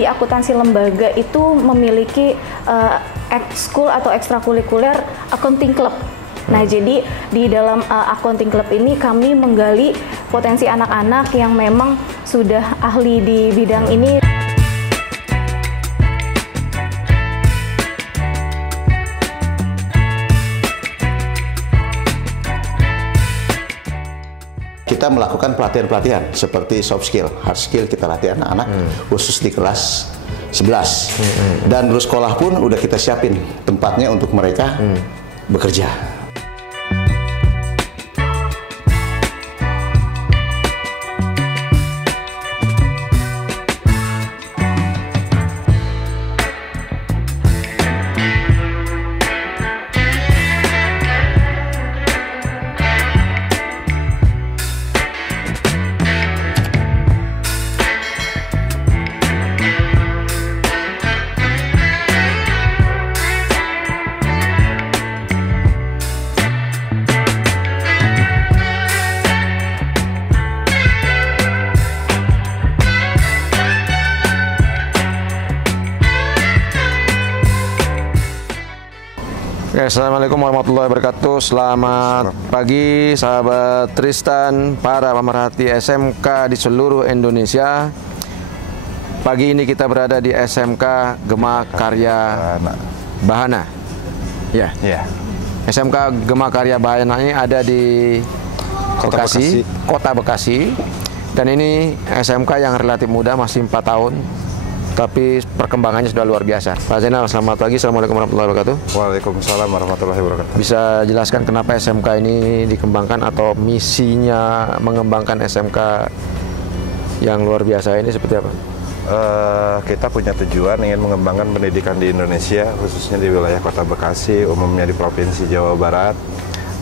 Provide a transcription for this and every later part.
di akuntansi lembaga itu memiliki ekskul atau ekstrakurikuler accounting club. Nah, jadi di dalam accounting club ini kami menggali potensi anak-anak yang memang sudah ahli di bidang ini. Kita melakukan pelatihan-pelatihan seperti soft skill, hard skill kita latih anak-anak khusus di kelas 11. Dan lulus sekolah pun udah kita siapin tempatnya untuk mereka bekerja. Assalamualaikum warahmatullahi wabarakatuh. Selamat pagi sahabat Tristan, para pemerhati SMK di seluruh Indonesia. Pagi ini kita berada di SMK Gema Karya Bahana. Ya. SMK Gema Karya Bahana ini ada di Kota Bekasi. Dan ini SMK yang relatif muda, masih 4 tahun. Tapi perkembangannya sudah luar biasa. Pak Zainal, selamat pagi. Assalamualaikum warahmatullahi wabarakatuh. Waalaikumsalam warahmatullahi wabarakatuh. Bisa jelaskan kenapa SMK ini dikembangkan atau misinya mengembangkan SMK yang luar biasa ini seperti apa? Kita punya tujuan ingin mengembangkan pendidikan di Indonesia, khususnya di wilayah Kota Bekasi, umumnya di Provinsi Jawa Barat.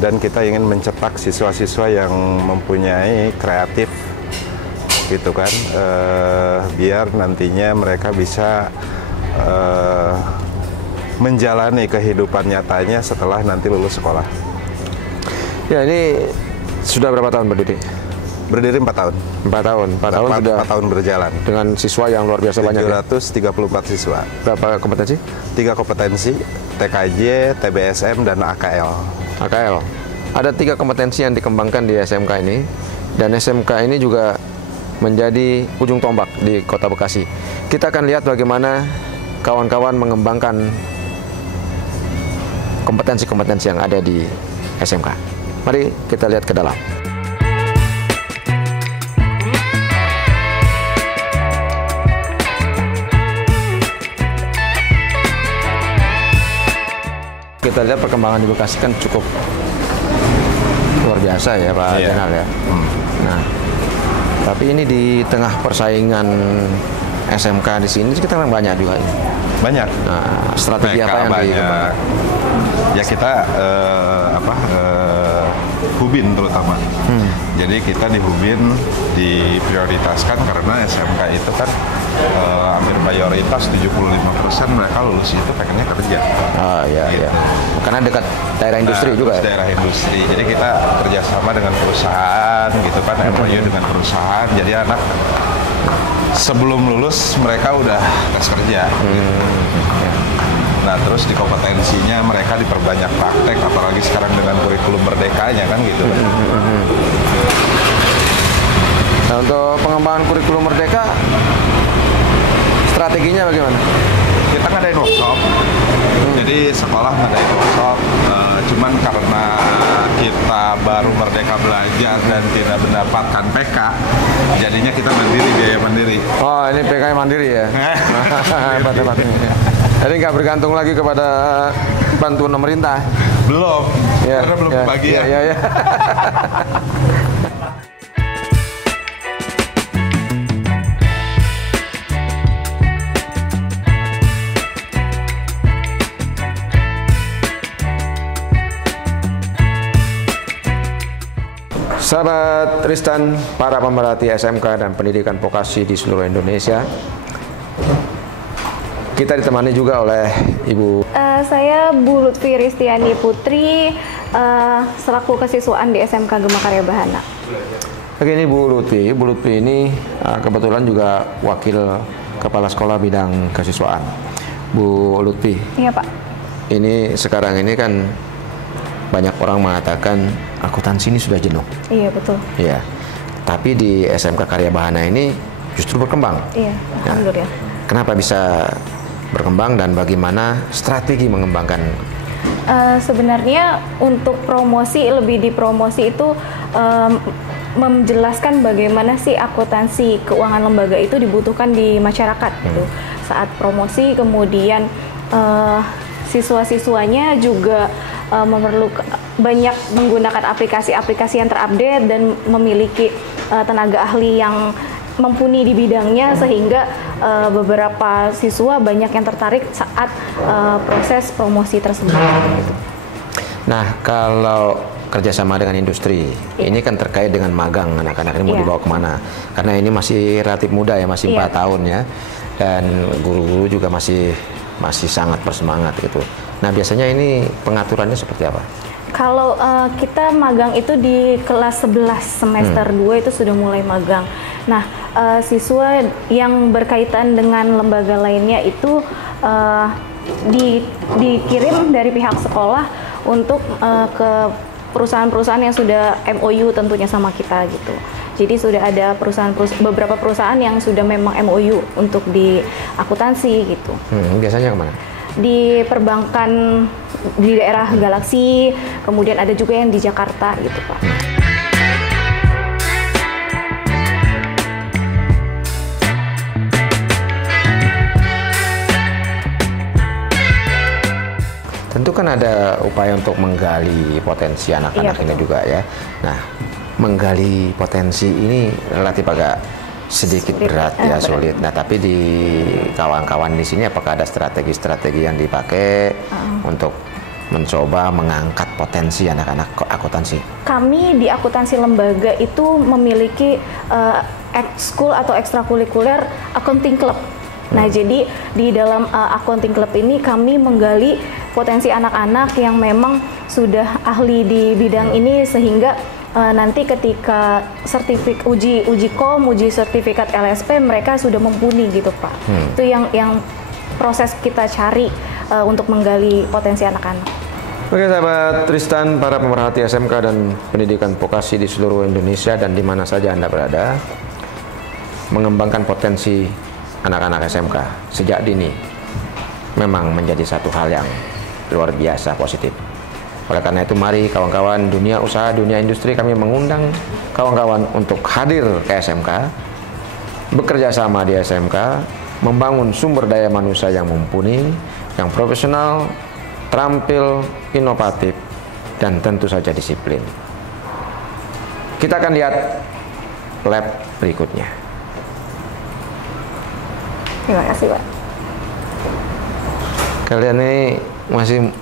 Dan kita ingin mencetak siswa-siswa yang mempunyai kreatif, gitu kan, biar nantinya mereka bisa menjalani kehidupan nyatanya setelah nanti lulus sekolah. Ya, ini sudah berapa tahun berdiri? Berdiri 4 tahun. 4 tahun. 4 tahun sudah 4 tahun berjalan. Dengan siswa yang luar biasa banyak. 734 siswa. Berapa kompetensi? 3 kompetensi, TKJ, TBSM, dan AKL. AKL. Ada 3 kompetensi yang dikembangkan di SMK ini, dan SMK ini juga menjadi ujung tombak di Kota Bekasi. Kita akan lihat bagaimana kawan-kawan mengembangkan kompetensi-kompetensi yang ada di SMK. Mari kita lihat ke dalam. Kita lihat perkembangan di Bekasi kan cukup luar biasa ya Pak Zainal ya. Nah, tapi ini di tengah persaingan SMK di sini kita kan banyak juga ini. Banyak. Nah, strategi apa yang dikembangkan? Ya kita Hubin terutama. Jadi kita di Hubin diprioritaskan karena SMK itu kan hampir mayoritas 75% mereka lulus itu pengennya kerja. Iya. Karena dekat daerah industri juga. Daerah industri. Jadi kita kerjasama dengan perusahaan gitu kan, MOU dengan perusahaan. Jadi anak sebelum lulus mereka udah tes kerja. Nah, terus di kompetensinya mereka diperbanyak praktek, apalagi sekarang dengan kurikulum merdekanya kan gitu. Nah, untuk pengembangan kurikulum merdeka, strateginya bagaimana? Kita ngadain workshop, jadi sekolah ngadain workshop, cuman karena kita baru merdeka belajar dan tidak mendapatkan PK, jadinya kita mandiri, biaya mandiri. Oh, ini PK mandiri ya? Hebat. Jadi nggak bergantung lagi kepada bantuan pemerintah? Belum, karena belum kebagian. Iya. Sahabat Tristan, para pemerhati SMK dan pendidikan vokasi di seluruh Indonesia, kita ditemani juga oleh Ibu. Saya Bu Lutfi Ristiani Putri, selaku kesiswaan di SMK Gema Karya Bahana. Oke, ini Bu Lutfi. Bu Lutfi ini kebetulan juga wakil Kepala Sekolah Bidang Kesiswaan. Bu Lutfi. Iya, Pak. Ini sekarang ini kan banyak orang mengatakan akuntansi ini sudah jenuh. Iya, betul. Iya. Tapi di SMK Karya Bahana ini justru berkembang. Iya, alhamdulillah. Kenapa bisa berkembang dan bagaimana strategi mengembangkan? Sebenarnya untuk promosi, lebih di promosi itu menjelaskan bagaimana sih akuntansi keuangan lembaga itu dibutuhkan di masyarakat gitu. Saat promosi, kemudian siswa-siswanya juga banyak menggunakan aplikasi-aplikasi yang terupdate dan memiliki tenaga ahli yang mumpuni di bidangnya, sehingga beberapa siswa banyak yang tertarik saat proses promosi tersebut. Gitu. Nah, kalau kerjasama dengan industri, ini kan terkait dengan magang anak-anak ini mau dibawa kemana? Karena ini masih relatif muda ya, masih 4 tahun ya, dan guru-guru juga masih sangat bersemangat gitu. Nah, biasanya ini pengaturannya seperti apa? Kalau kita magang itu di kelas 11 semester 2 itu sudah mulai magang. Nah, siswa yang berkaitan dengan lembaga lainnya itu dikirim dari pihak sekolah untuk ke perusahaan-perusahaan yang sudah MOU tentunya sama kita gitu. Jadi sudah ada beberapa perusahaan yang sudah memang MOU untuk di akuntansi gitu. Biasanya kemana? Di perbankan di daerah Galaksi, kemudian ada juga yang di Jakarta gitu, Pak. Tentu kan ada upaya untuk menggali potensi anak-anak ini juga ya. Nah, menggali potensi ini relatif agak sedikit berat ya, sulit. Nah, tapi di kawan-kawan di sini apakah ada strategi-strategi yang dipakai untuk mencoba mengangkat potensi anak-anak akuntansi? Kami di akuntansi lembaga itu memiliki ekskul atau ekstrakurikuler accounting club. Nah, jadi di dalam accounting club ini kami menggali potensi anak-anak yang memang sudah ahli di bidang ini, sehingga nanti ketika uji sertifikat LSP mereka sudah mumpuni gitu, Pak. Itu yang proses kita cari untuk menggali potensi anak-anak. Oke, sahabat Tristan, para pemerhati SMK dan pendidikan vokasi di seluruh Indonesia dan di mana saja Anda berada, mengembangkan potensi anak-anak SMK sejak dini memang menjadi satu hal yang luar biasa positif. Oleh karena itu, mari kawan-kawan dunia usaha, dunia industri, kami mengundang kawan-kawan untuk hadir ke SMK, bekerja sama di SMK, membangun sumber daya manusia yang mumpuni, yang profesional, terampil, inovatif, dan tentu saja disiplin. Kita akan lihat lab berikutnya. Terima kasih, Pak. Kalian ini masih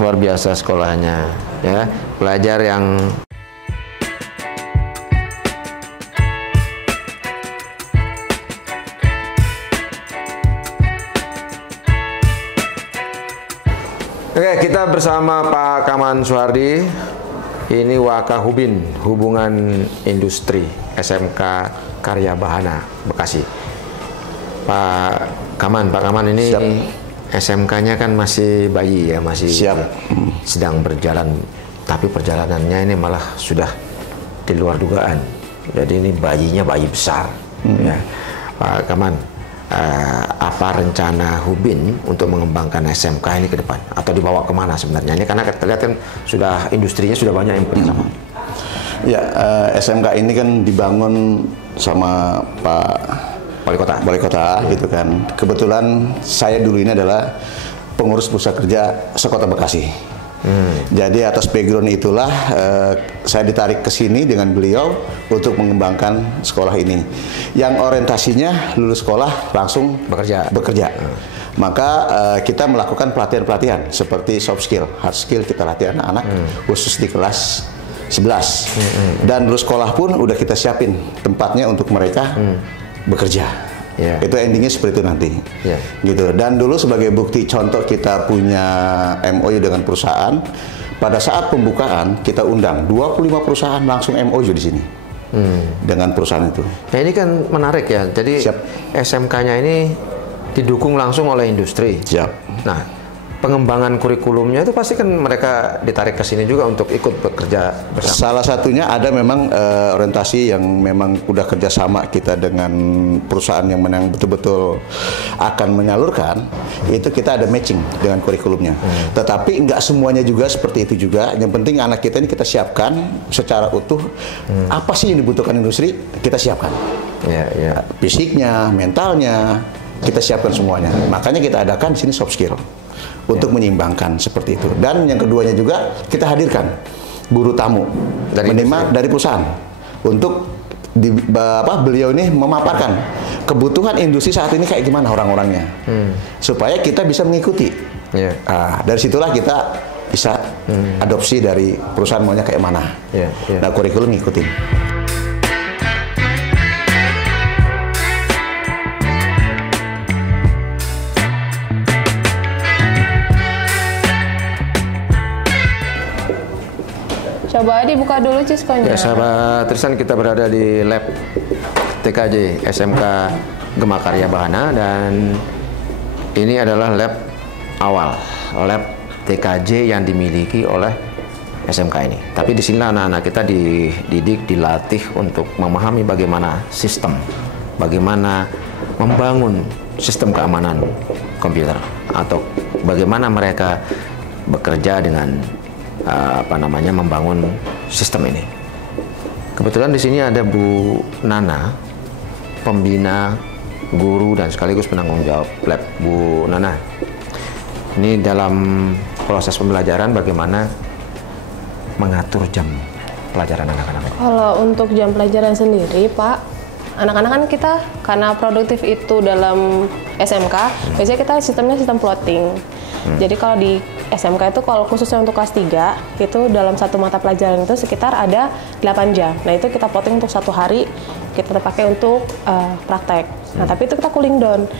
luar biasa sekolahnya, ya, pelajar yang Oke, kita bersama Pak Kaman Suhardi, ini Wakahubin Hubungan Industri SMK Karya Bahana Bekasi. Pak Kaman ini SMK-nya kan masih bayi ya, masih sedang berjalan, tapi perjalanannya ini malah sudah di luar dugaan. Jadi ini bayinya bayi besar. Ya. Pak Kaman, apa rencana Hubin untuk mengembangkan SMK ini ke depan? Atau dibawa kemana sebenarnya? Ini karena kita lihat kan sudah industrinya sudah banyak yang punya sama. Ya, SMK ini kan dibangun sama Pak Wali Kota gitu kan. Kebetulan saya dulu ini adalah pengurus pusat kerja sekota Bekasi. Jadi atas background itulah saya ditarik ke sini dengan beliau untuk mengembangkan sekolah ini. Yang orientasinya lulus sekolah langsung bekerja. Maka kita melakukan pelatihan-pelatihan seperti soft skill, hard skill kita latih anak-anak khusus di kelas 11. Dan lulus sekolah pun udah kita siapin tempatnya untuk mereka bekerja. Itu endingnya seperti itu nanti. Gitu. Dan dulu sebagai bukti contoh kita punya MOU dengan perusahaan, pada saat pembukaan kita undang 25 perusahaan langsung MOU di sini. dengan perusahaan itu. Nah ini kan menarik ya, jadi SMK-nya ini didukung langsung oleh industri. Siap. Nah, pengembangan kurikulumnya itu pasti kan mereka ditarik ke sini juga untuk ikut bekerja bersama. Salah satunya ada memang orientasi yang memang udah kerjasama kita dengan perusahaan yang betul-betul akan menyalurkan, itu kita ada matching dengan kurikulumnya. Tetapi nggak semuanya juga seperti itu juga. Yang penting anak kita ini kita siapkan secara utuh. Apa sih yang dibutuhkan industri, kita siapkan. Fisiknya, mentalnya, kita siapkan semuanya. Makanya kita adakan di sini soft skill. Untuk menyeimbangkan seperti itu. Dan yang keduanya juga kita hadirkan guru tamu minimal dari perusahaan untuk beliau ini memaparkan kebutuhan industri saat ini kayak gimana orang-orangnya, supaya kita bisa mengikuti. Dari situlah kita bisa adopsi dari perusahaan maunya kayak mana. Nah, kurikulum ngikutin. Coba dibuka dulu Ciskonya. Ya, sahabat Tristan, kita berada di lab TKJ SMK Gemakarya Bahana, dan ini adalah lab awal, lab TKJ yang dimiliki oleh SMK ini. Tapi di sini anak-anak kita dididik, dilatih untuk memahami bagaimana sistem, bagaimana membangun sistem keamanan komputer, atau bagaimana mereka bekerja dengan membangun sistem ini. Kebetulan di sini ada Bu Nana, pembina, guru, dan sekaligus penanggung jawab lab. Bu Nana, ini dalam proses pembelajaran bagaimana mengatur jam pelajaran anak-anak? Kalau untuk jam pelajaran sendiri, Pak, anak-anak kan kita karena produktif itu dalam SMK, biasanya kita sistemnya sistem plotting. Jadi kalau di SMK itu kalau khususnya untuk kelas 3 itu dalam satu mata pelajaran itu sekitar ada 8 jam. Nah itu kita plotting untuk satu hari, kita pakai untuk praktek. Nah tapi itu kita cooling down.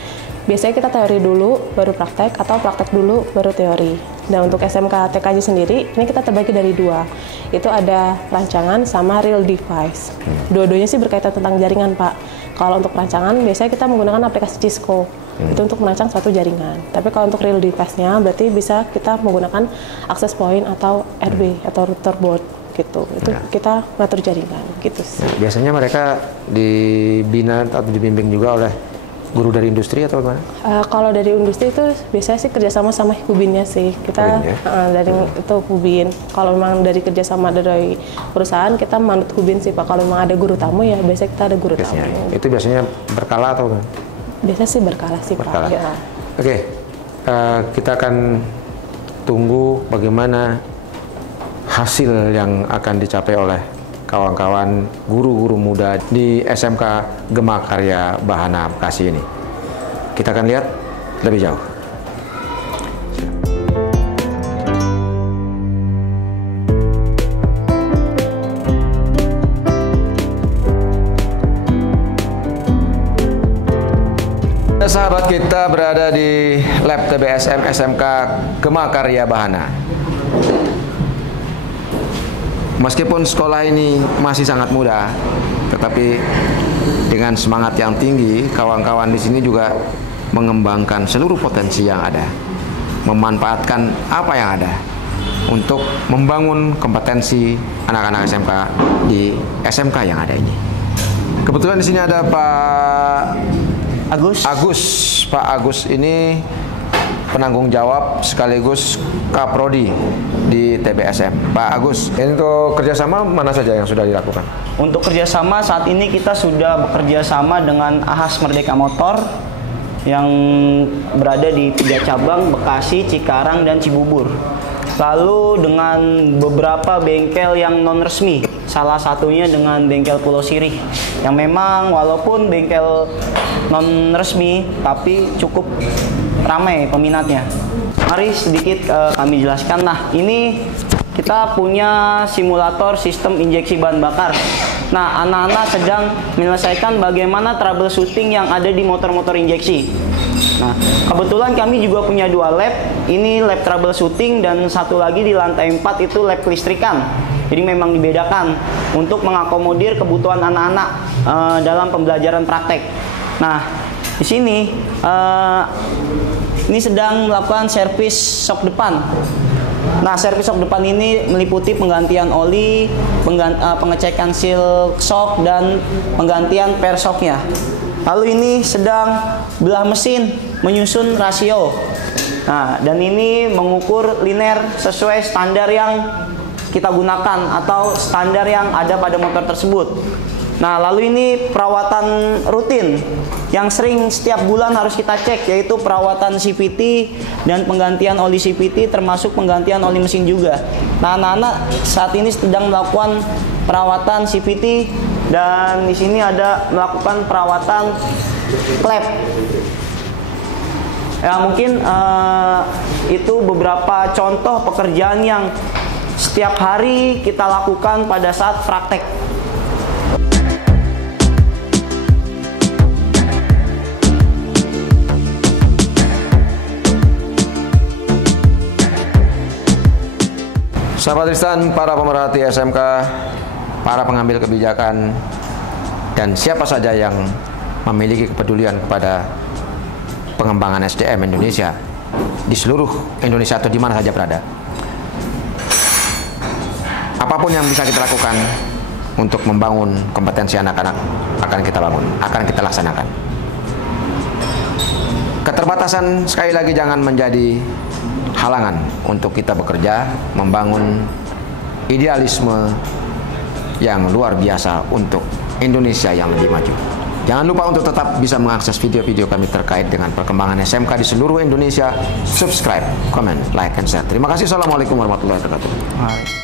Biasanya kita teori dulu baru praktek, atau praktek dulu baru teori. Dan untuk SMK TKJ sendiri ini kita terbagi dari 2. Itu ada rancangan sama real device. Dua-duanya sih berkaitan tentang jaringan, Pak. Kalau untuk rancangan biasanya kita menggunakan aplikasi Cisco. Itu untuk merancang suatu jaringan. Tapi kalau untuk real device-nya berarti bisa kita menggunakan access point atau RB atau router board gitu. Itu kita ngatur jaringan gitu sih. Biasanya mereka dibina atau dibimbing juga oleh guru dari industri atau gimana? Kalau dari industri itu biasanya sih kerjasama sama Hubinnya sih. Kita dari itu Hubin. Kalau memang dari kerjasama dari perusahaan kita manut Hubin sih, Pak. Kalau memang ada guru tamu ya biasanya kita ada guru tamu. Itu biasanya berkala atau gimana? Biasanya sih berkala sih, Pak. Ya. Oke, kita akan tunggu bagaimana hasil yang akan dicapai oleh kawan-kawan guru-guru muda di SMK Gemakarya Bahana Bekasi ini. Kita akan lihat lebih jauh. Sahabat, kita berada di lab TBSM SMK Gemakarya Bahana. Meskipun sekolah ini masih sangat muda, tetapi dengan semangat yang tinggi, kawan-kawan di sini juga mengembangkan seluruh potensi yang ada, memanfaatkan apa yang ada untuk membangun kompetensi anak-anak SMK di SMK yang ada ini. Kebetulan di sini ada Pak Agus. Pak Agus ini penanggung jawab sekaligus Kaprodi di TBSM. Pak Agus, ini untuk kerjasama mana saja yang sudah dilakukan? Untuk kerjasama saat ini kita sudah bekerja sama dengan Ahas Merdeka Motor yang berada di 3 cabang, Bekasi, Cikarang, dan Cibubur. Lalu dengan beberapa bengkel yang non resmi, salah satunya dengan bengkel Pulau Sirih, yang memang walaupun bengkel non resmi tapi cukup ramai peminatnya. Mari sedikit kami jelaskan. Nah, ini kita punya simulator sistem injeksi bahan bakar. Nah, anak-anak sedang menyelesaikan bagaimana troubleshooting yang ada di motor-motor injeksi. Nah, kebetulan kami juga punya 2 lab. Ini lab troubleshooting dan satu lagi di lantai 4 itu lab kelistrikan. Jadi memang dibedakan untuk mengakomodir kebutuhan anak-anak dalam pembelajaran praktek. Nah, di sini sedang melakukan servis shock depan. Nah, servis shock depan ini meliputi penggantian oli, pengecekan seal shock, dan penggantian per shocknya. Lalu ini sedang belah mesin, menyusun rasio. Nah, dan ini mengukur linear sesuai standar yang kita gunakan atau standar yang ada pada motor tersebut. Nah, lalu ini perawatan rutin yang sering setiap bulan harus kita cek, yaitu perawatan CVT dan penggantian oli CVT, termasuk penggantian oli mesin juga. Nah, anak-anak saat ini sedang melakukan perawatan CVT dan di sini ada melakukan perawatan klep. Ya, mungkin itu beberapa contoh pekerjaan yang setiap hari kita lakukan pada saat praktek. Sahabat Tristan, para pemerhati SMK, para pengambil kebijakan, dan siapa saja yang memiliki kepedulian kepada pengembangan SDM Indonesia di seluruh Indonesia atau di mana saja berada. Apapun yang bisa kita lakukan untuk membangun kompetensi anak-anak akan kita bangun, akan kita laksanakan. Keterbatasan sekali lagi jangan menjadi halangan untuk kita bekerja membangun idealisme yang luar biasa untuk Indonesia yang lebih maju. Jangan lupa untuk tetap bisa mengakses video-video kami terkait dengan perkembangan SMK di seluruh Indonesia. Subscribe, comment, like, and share. Terima kasih. Assalamualaikum warahmatullahi wabarakatuh.